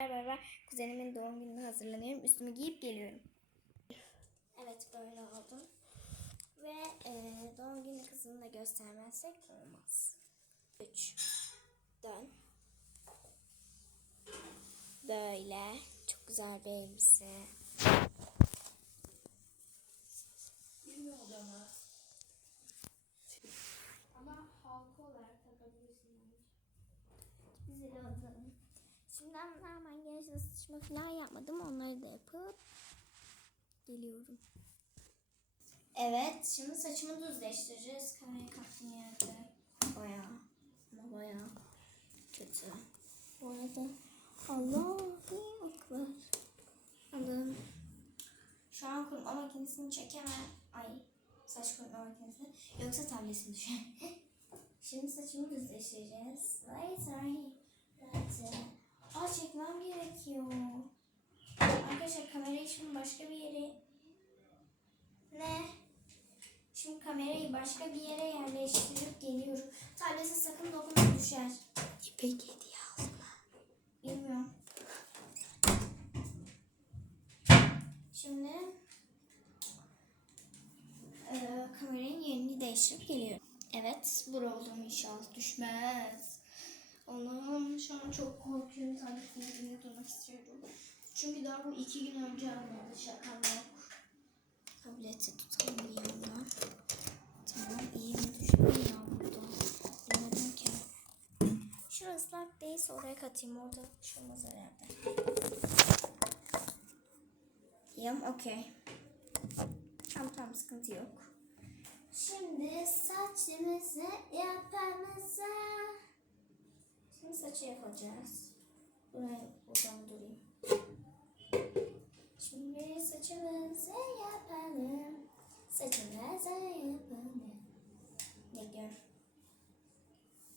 beraber kuzenimin doğum gününe hazırlanıyorum. Üstümü giyip geliyorum. Evet böyle oldum. Ve e, doğum günü kızını da göstermezsek olmaz. 3 Dön. Böyle. Çok güzel bir elbise. Bilmiyorum. Ama halka olarak takabilirsin. Güzel oldu. Ben hemen gençle sıçma falan yapmadım. Onları da yapıp geliyorum. Evet, şimdi saçımı düzleştireceğiz. Kamerayı kaptığım yerde. Bayağı ama bayağı kötü. Bu arada Allahu Ekber. Allah'ım. Şu an kurutma makinesini çekemem. Ay saç kurutma makinesini. Yoksa tabletimi düşer. Şimdi saçımı düzleştireceğiz. Later. Later. Aa çekmem gerekiyor. Arkadaşlar kamerayı şimdi başka bir yere... Ne? Şimdi kamerayı başka bir yere yerleştirip geliyorum. Tablete sakın dokunma düşer. İpek hediye aldım Bilmiyorum. Şimdi eee kameranın yerini değiştirip geliyorum. Evet, bura oldum inşallah düşmez. Şu an çok korkuyorum. Tabletin yerine durmak istiyorum. Çünkü daha bu iki gün önce alındı. Şakam yok. Tableti tutalım bir yandan. Tamam iyi mi düşmüyor ya burada? Bilmiyorum ki. Şurası ıslak değilse oraya katayım. Orada düşmez herhalde. Yam okey. Tamam tamam sıkıntı yok. Şimdi saçımızı yapamıza. Şimdi saçı yapacağız. Buraya buradan durayım. Şimdi saçımızı yapalım. Saçımızı yapalım. Ne gör.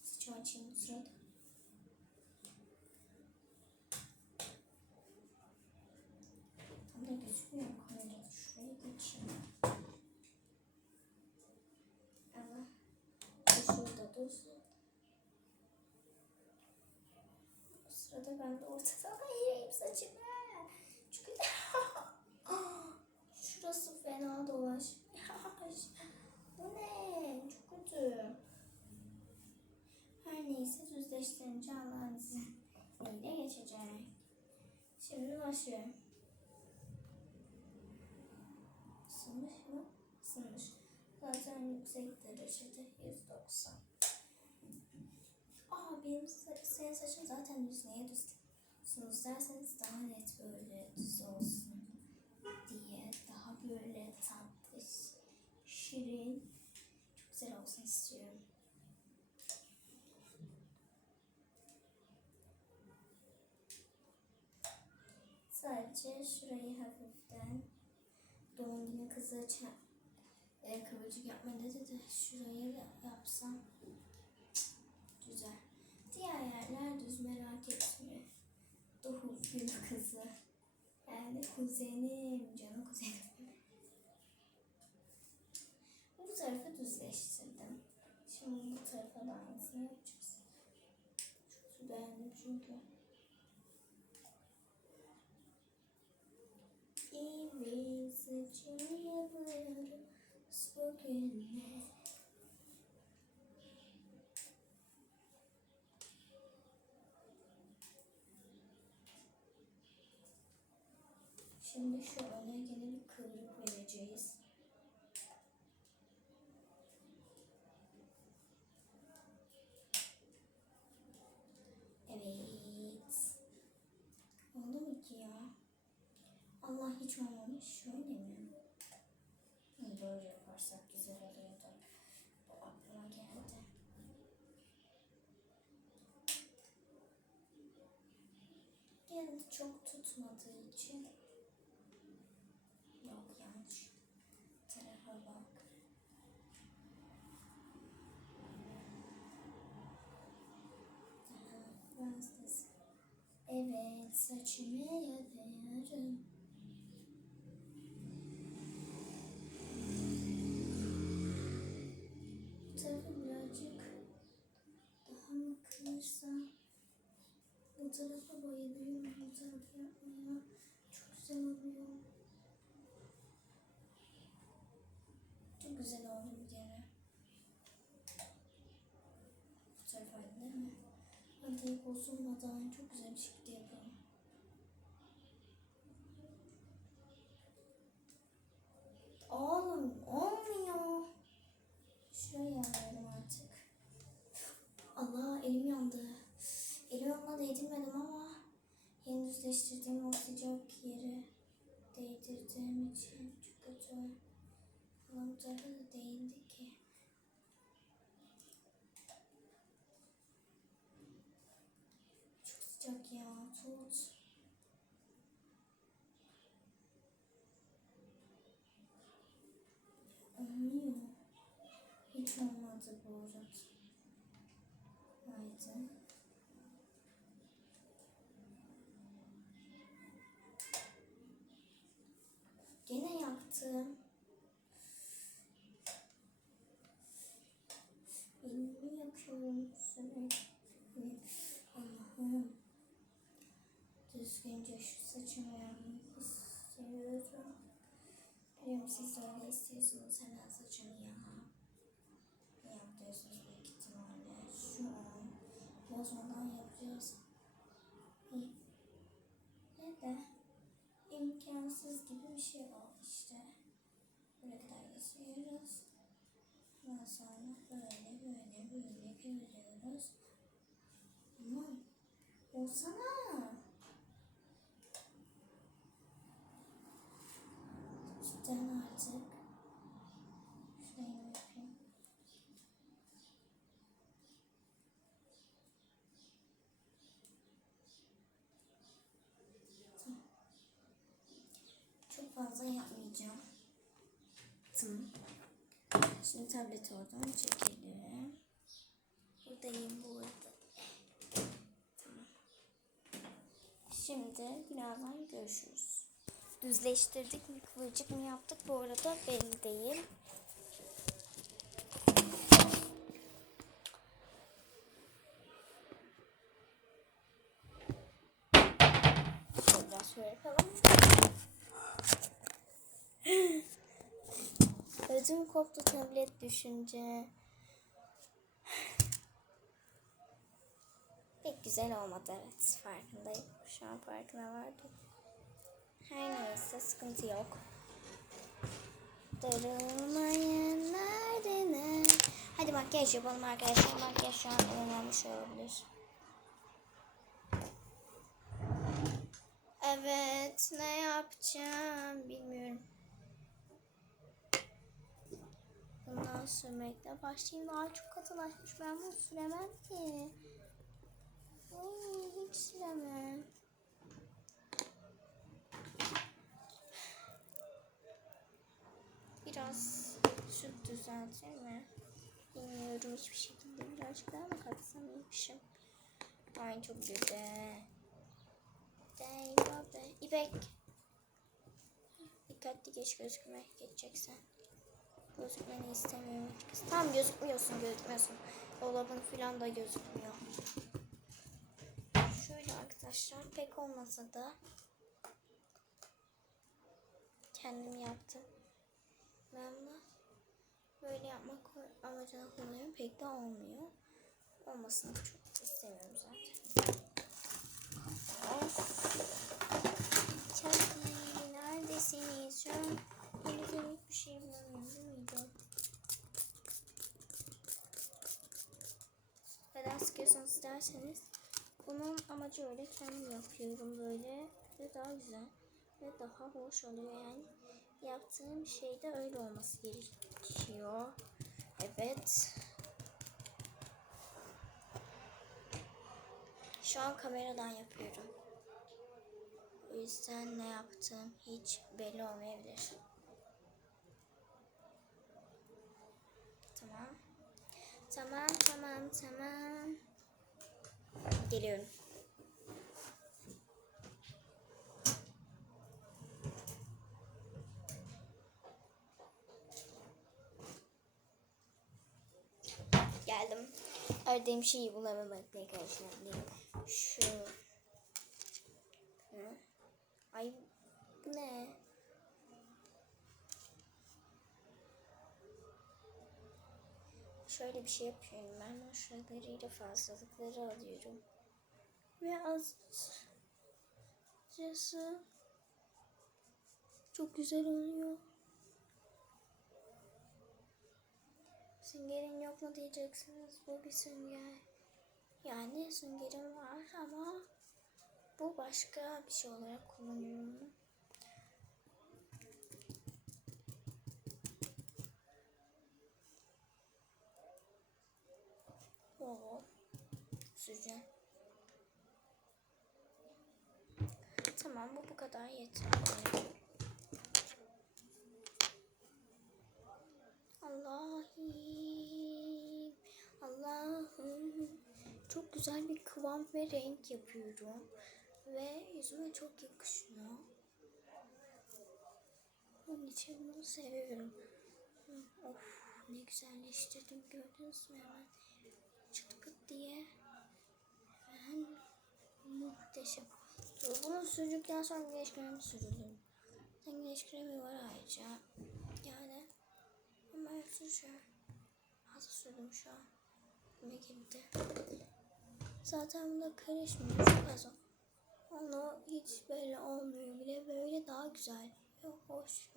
Saçımı açayım bu sırada. Tam da gözükmüyor kamerada. Şuraya geçeyim. Ama bu şurada dursun. O sırada ben de ortadan ayırayım saçımı. Çünkü şurası fena dolaşmış. Bu ne? Çok kötü. Her neyse düzleştirince Allah'ın izniyle geçecek. Şimdi başlıyorum. Isınmış mı? Isınmış. Zaten yüksek derecede 190. Aa benim senin saçın zaten düz. Niye düz diyorsunuz? Derseniz daha net böyle düz olsun diye. Daha böyle tatlı şirin. Çok güzel olsun istiyorum. Sadece şurayı hafiften doğum günü kızı e, kıvırcık yapma dedi? De şurayı yapsam. Güzel. Diğer yerler düz merak etme. Doğum günü kızı. Yani kuzenim, canım kuzenim. Bu tarafı düzleştirdim. Şimdi bu tarafa da aynısını yapacağız. Çok beğendim çünkü. İyi saçımı yapıyorum bugün Şimdi şu öne gene bir kıvrık vereceğiz. Evet. Oldu mu ki ya? Allah hiç olmamış. Şöyle mi? Böyle yaparsak güzel oluyordu. Bu aklıma geldi. Yanında çok tutmadığı için Yok yanlış. Tarafa bak. Aha, Fransız. Evet saçımı yapıyorum. Bu tarafı birazcık daha mı? Bu Bu tarafa bayılıyorum. Bu tarafı yapmaya. Çok güzel oluyor. Çok güzel oldu bir kere. Bu tarafa değil mi? Hadi bozulmadan çok güzel bir şekilde yapalım. Oğlum olmuyor. Şuraya alıyorum artık. Allah elim yandı. Elim ona değdirmedim ama yeni düzleştirdiğim o sıcak yere değdirdiğim için çok kötü. Ama bu tarafa da değildi ki. Çok sıcak ya. Tut. Olmuyor. Hiç olmadı bu arada. Haydi. Gene yaktım. Elimi yakıyorum sürekli. Allah'ım. Düzgünce şu saçımı yapmak istiyorum. Biliyorum siz de öyle istiyorsunuz. Hemen saçımı. Yap diyorsunuz büyük ihtimalle. Şu an bozmadan yapacağız. İyi. Ne de imkansız gibi bir şey oldu işte. Buraya kadar yazıyoruz. Ondan sonra böyle böyle böyle görüyoruz. Aman olsana. Cidden artık. Şurayı yapayım. Tamam. Çok yapmayacağım. Tamam. Şimdi tableti oradan çekelim. Buradayım bu arada. Tamam. Şimdi birazdan görüşürüz. Düzleştirdik mi kıvırcık mı yaptık bu arada belli değil. Şöyle yapalım. Ödüm koptu tablet düşünce. Pek güzel olmadı evet farkındayım. Şu an farkına vardım. Her neyse sıkıntı yok. Darılmayın nerede Hadi makyaj yapalım arkadaşlar. Makyaj şu an en önemli olabilir. Evet ne yapacağım bilmiyorum. Bundan sürmekle başlayayım. Daha çok katılaşmış. Ben bunu süremem ki. Ay, hiç süremem. Biraz şu düzeltir mi? Bilmiyorum hiçbir şekilde. Birazcık daha mı katsam iyiymişim. Ay çok güzel. Dey babe. İpek. Dikkatli geç gözükmek geçeceksen. Gözükmeni istemiyorum açıkçası. Tamam gözükmüyorsun gözükmüyorsun. Dolabın falan da gözükmüyor. Şöyle arkadaşlar pek olmasa da kendim yaptım. Ben bunu böyle yapmak amacına kullanıyorum. Pek de olmuyor. Olmasını çok istemiyorum zaten. Of. Çaki neredesiniz? Şu an elimde hiçbir şey bulamıyorum değil miydi? Neden derseniz bunun amacı öyle kendim yapıyorum böyle ve daha güzel ve daha hoş oluyor yani yaptığım şeyde öyle olması gerekiyor. Evet. Şu an kameradan yapıyorum. O yüzden ne yaptığım hiç belli olmayabilir. Tamam. Tamam, tamam, tamam. Geliyorum. Geldim. Aradığım şeyi bulamamakla karşılaştım. Şu Ay bu ne? Şöyle bir şey yapıyorum. Ben aşağılarıyla fazlalıkları alıyorum. Ve azcası çok güzel oluyor. Süngerin yok mu diyeceksiniz. Bu bir sünger. Yani süngerim var ama bu başka bir şey olarak kullanıyorum. Oo, süreceğim. Tamam bu kadar yeterli. Allah'ım, Allah'ım. Çok güzel bir kıvam ve renk yapıyorum. Ve yüzüme çok yakışıyor. Onun için bunu seviyorum. Of ne güzelleştirdim gördünüz mü hemen çıt pıt diye. Ben muhteşem. Bunu sürdükten sonra güneş kremi sürülür. Zaten güneş kremi var ayrıca. Yani ama süreceğim. Az sürdüm şu an. Ne gitti. Zaten bunda karışmıyor. Çok az. Onu hiç belli olmuyor bile. Böyle daha güzel. Yok hoş.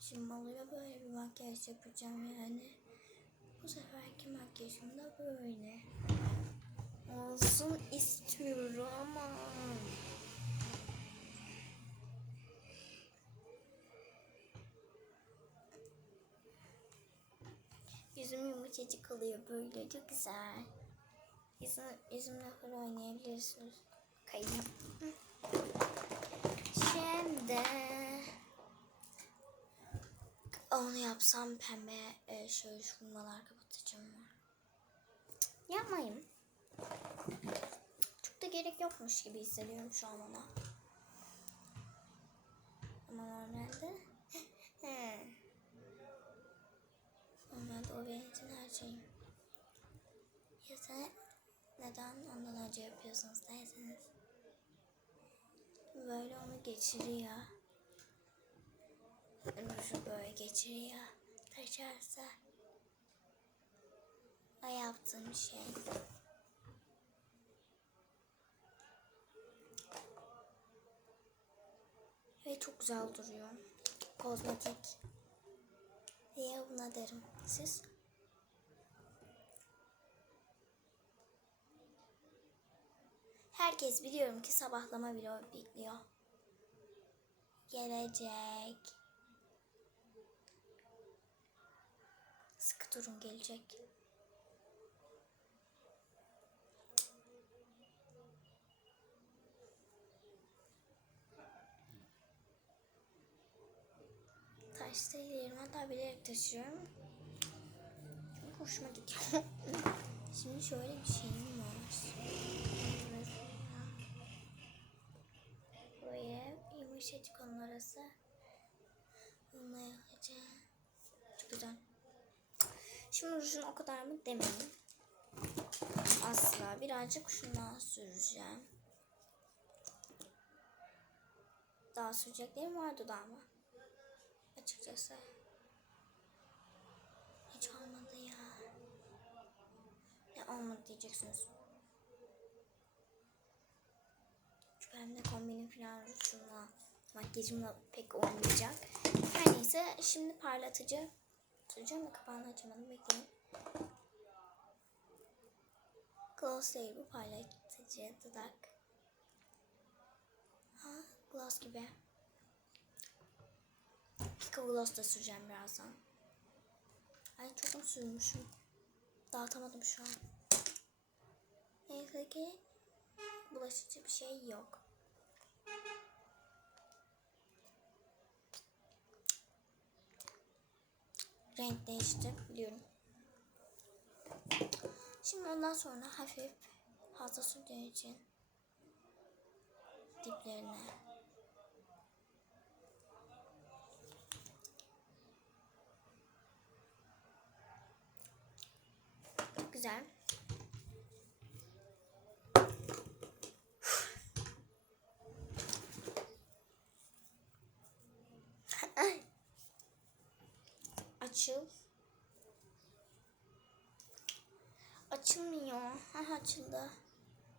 Şimdi oluyor böyle bir makyaj yapacağım yani. Bu seferki makyajım da böyle. Olsun istiyorum ama. Yüzüm yumuşacık oluyor böyle çok güzel. Yüzüm, yüzümle falan oynayabilirsiniz. Hı. Şimdi onu yapsam pembe e, şöyle şunmalar kapatacağım. Cık, Yapmayayım. Çok da gerek yokmuş gibi hissediyorum şu an ona. Ama normalde He. Normalde o benim için her şeyim. Ya sen neden ondan önce yapıyorsunuz derseniz. Böyle onu geçiriyor. Ruju böyle geçiriyor. Taşarsa o yaptığım şey. Ve çok güzel duruyor. Kozmetik buna derim. Siz? Herkes biliyorum ki sabahlama vlog bekliyor. Gelecek. Sıkı durun gelecek. Taş değilim hatta bilerek taşıyorum. Çok hoşuma gidiyor. Şimdi şöyle bir şeyim var. Böyle yumuşacık onun arası. Bununla yapacağım. Çok güzel. Şimdi rujun o kadar mı demeyeyim. Asla. Birazcık şundan süreceğim. Daha süreceklerim var dudağıma. Açıkçası. Hiç olmadı ya. Ne olmadı diyeceksiniz. De kombinim falan rujumla, makyajımla pek olmayacak. Her neyse şimdi parlatıcı süreceğim ve kapağını açamadım. Bekleyin. Gloss değil bu parlatıcı dudak. Ha, gloss gibi. Gloss da süreceğim birazdan. Ay çok mu sürmüşüm? Dağıtamadım şu an. Neyse ki bulaşıcı bir şey yok. Renk değişti biliyorum. Şimdi ondan sonra hafif fazla sürdüğü için diplerine güzel. Açıl. Açılmıyor. Ha açıldı.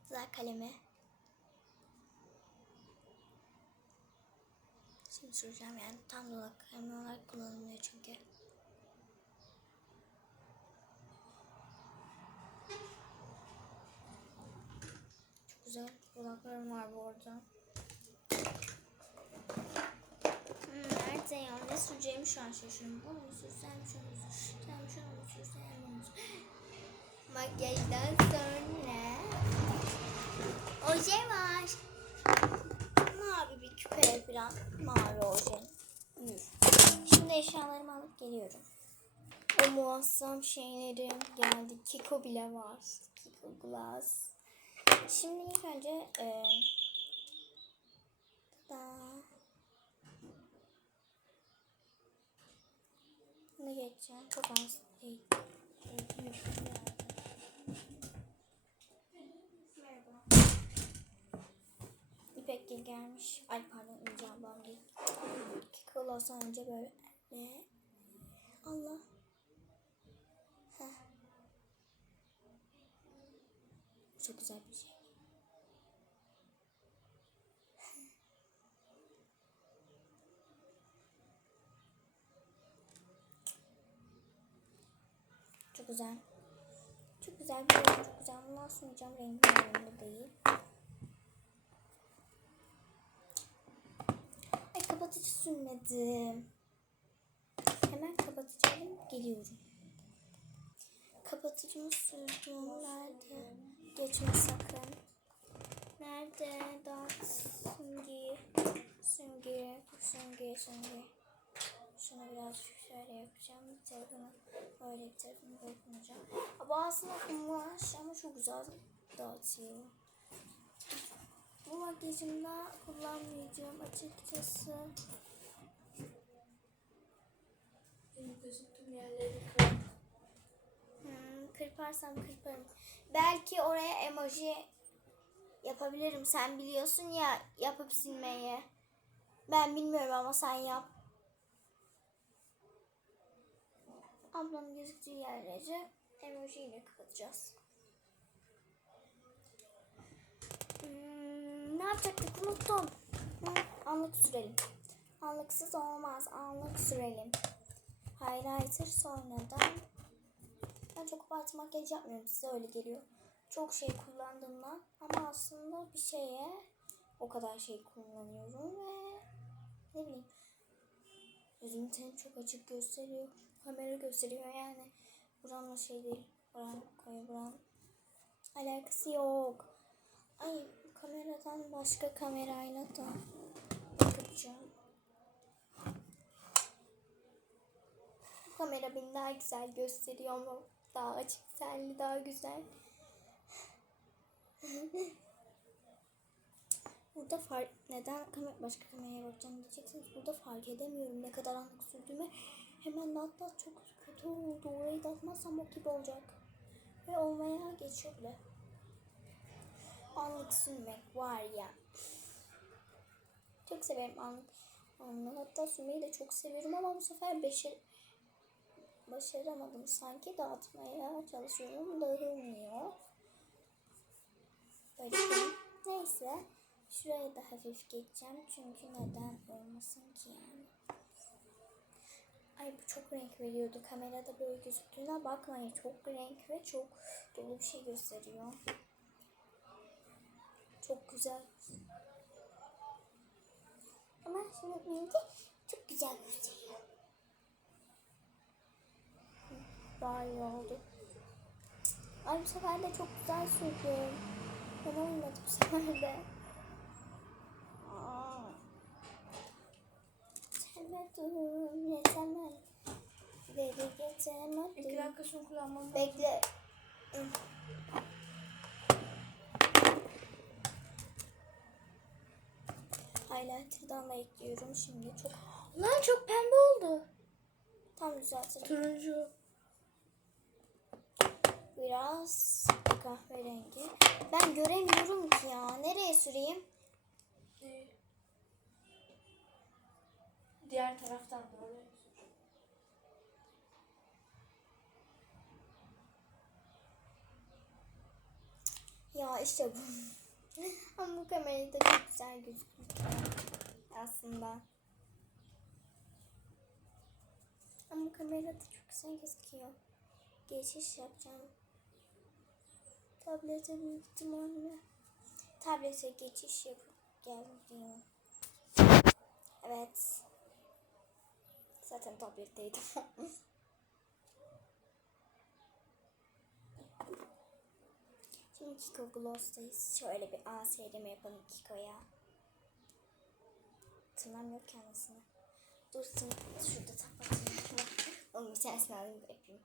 Güzel kalemi. Şimdi süreceğim yani tam dolak kalemi olarak kullanılıyor çünkü. Dudaklarım var bu arada. Hmm, nerede ya? Ne süreceğimi şu an şaşırıyorum. Bunu mu sürsem, şunu mu sürsem, şunu mu sürsem, bunu mu. Makyajdan sonra oje var. Mavi bir küpe biraz mavi oje. Şimdi eşyalarımı alıp geliyorum. O muazzam şeylerim geldi. Kiko bile var. Kiko Glass. Şimdi ilk önce e, tada. Bunu geçeceğim. Çok az. İpek Gil gelmiş. Ay pardon İnce ablam değil. Kikolas'tan önce böyle. Allah. Çok güzel bir şey. Çok güzel. Çok güzel bir şey. Çok güzel. Bundan sunacağım. Rengi önemli değil. Ay kapatıcı sürmedim. Hemen kapatıcı alıp geliyorum. Kapatıcımı sürdüm. Nerede? Geçme sakın. Nerede? Dağıt. Süngü. Süngü. Süngü. Süngü. Şunu biraz şöyle yapacağım. Bir tarafını böyle bir tarafını böyle kullanacağım. Bazısında kumaş ama çok güzel dağıtıyor. Bu makyajımda kullanmayacağım açıkçası. Benim gözüktüğüm yerleri kır. Hmm, kırparsam kırparım. Belki oraya emoji yapabilirim. Sen biliyorsun ya yapıp silmeyi. Ben bilmiyorum ama sen yap. Ablamın gözüktüğü yerleri emoji ile kapatacağız. Hmm, ne yapacaktık unuttum. Anlık sürelim. Anlıksız olmaz. Anlık sürelim. Highlighter sonradan ben çok abartı makyaj yapmıyorum size öyle geliyor. Çok şey kullandığımdan ama aslında bir şeye o kadar şey kullanıyorum ve ne bileyim yüzümün teni çok açık gösteriyor. Kamera gösteriyor yani. Buramla şey değil. Buram koyu buram. Alakası yok. Ay kameradan başka kamerayla da bakacağım. Bu kamera beni daha güzel gösteriyor ama daha açık senli daha güzel. Burada fark neden kamera başka kameraya bakacağım diyeceksiniz. Burada fark edemiyorum ne kadar anlık sürdüğümü. Hemen hatta çok kötü oldu. Orayı da atmazsam o gibi olacak. Ve olmaya geçiyor bile. Anlık sürmek var ya. Çok severim anlık. Anlık hatta sürmeyi de çok seviyorum ama bu sefer beşer, başaramadım. Sanki dağıtmaya çalışıyorum. Dağılmıyor. Şey. Neyse. Şuraya da hafif geçeceğim. Çünkü neden olmasın ki yani. Ay bu çok renk veriyordu. Kamerada böyle gözüktüğüne bakmayın. Çok renk ve çok dolu bir şey gösteriyor. Çok güzel. Ama şimdi rengi çok güzel gösteriyor. Hı, Daha iyi oldu. Ay bu sefer de çok güzel sürdüm. Ben olmadı bu sefer de. Yetemedim, yetemedim. Beni İki geçemedim. dakika şunu kullanmam lazım. Bekle. Highlighter'dan da ekliyorum şimdi. Çok Lan çok pembe oldu. tam düzeltirim. Turuncu. Biraz kahverengi. Ben göremiyorum ki ya. Nereye süreyim? Diğer taraftan böyle. Ya işte bu. Ama bu kamerayı da çok güzel gözüküyor. Aslında. Ama bu kamera da çok güzel gözüküyor. Geçiş yapacağım. Tablete büyük ihtimalle. Tablete geçiş yapıp geldim. Evet. Zaten tabletteydim. Şimdi Kiko Gloss'tayız. Şöyle bir A serimi yapalım Kiko'ya. Tırnağım yok kendisine. Dur tırnak şurada kapatayım. Onun bir tanesini alayım yapayım.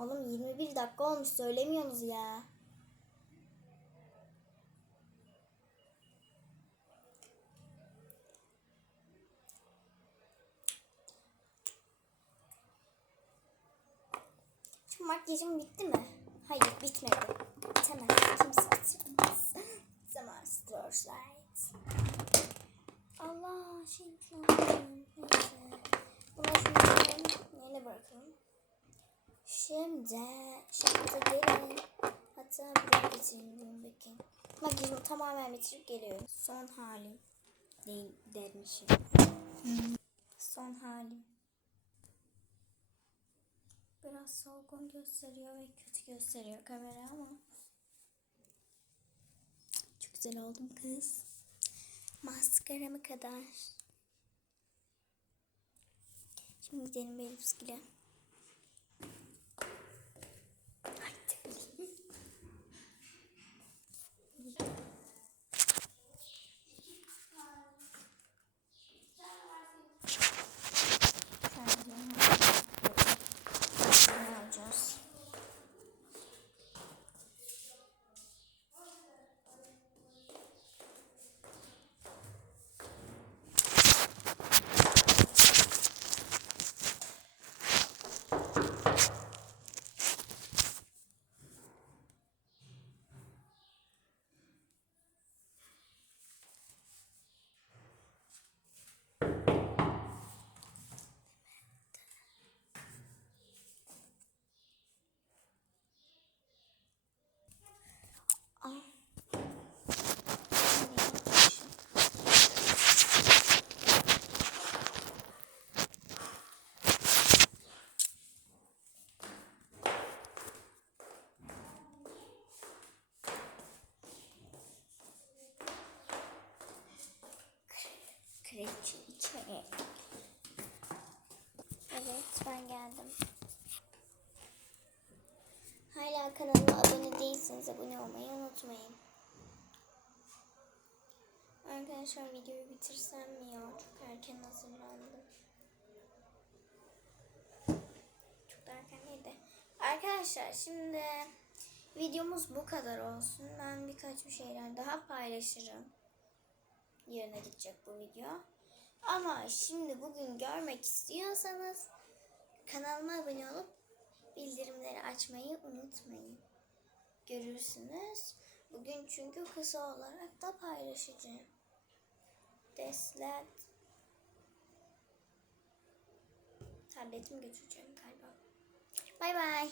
Oğlum 21 dakika olmuş söylemiyorsunuz ya. Şu makyajım bitti mi? Hayır bitmedi. Bitemez. Kimse bitiremez. Zaman Starlight. Allah şey. Neyse. Buna şimdi neyle bırakalım? Şimdi şarkıda gelin. Hatta buraya getirelim bakın. Makyajımı tamamen bitirip geliyorum. Son halim. Değil dermişim. Son halim. Biraz solgun gösteriyor ve kötü gösteriyor kamera ama. Çok güzel oldum kız. Maskaramı kadar. Şimdi gidelim Belüskü'yle. Kraliçe içeri. Evet ben geldim. Hala kanalıma abone değilseniz abone olmayı unutmayın. Arkadaşlar videoyu bitirsem mi ya? Çok erken hazırlandım. Çok erken değil de. Arkadaşlar şimdi videomuz bu kadar olsun. Ben birkaç bir şeyler daha paylaşırım. Yarına gidecek bu video. Ama şimdi bugün görmek istiyorsanız kanalıma abone olup bildirimleri açmayı unutmayın. Görürsünüz. Bugün çünkü kısa olarak da paylaşacağım. Deslet. Tabletimi götüreceğim galiba. Bay bay.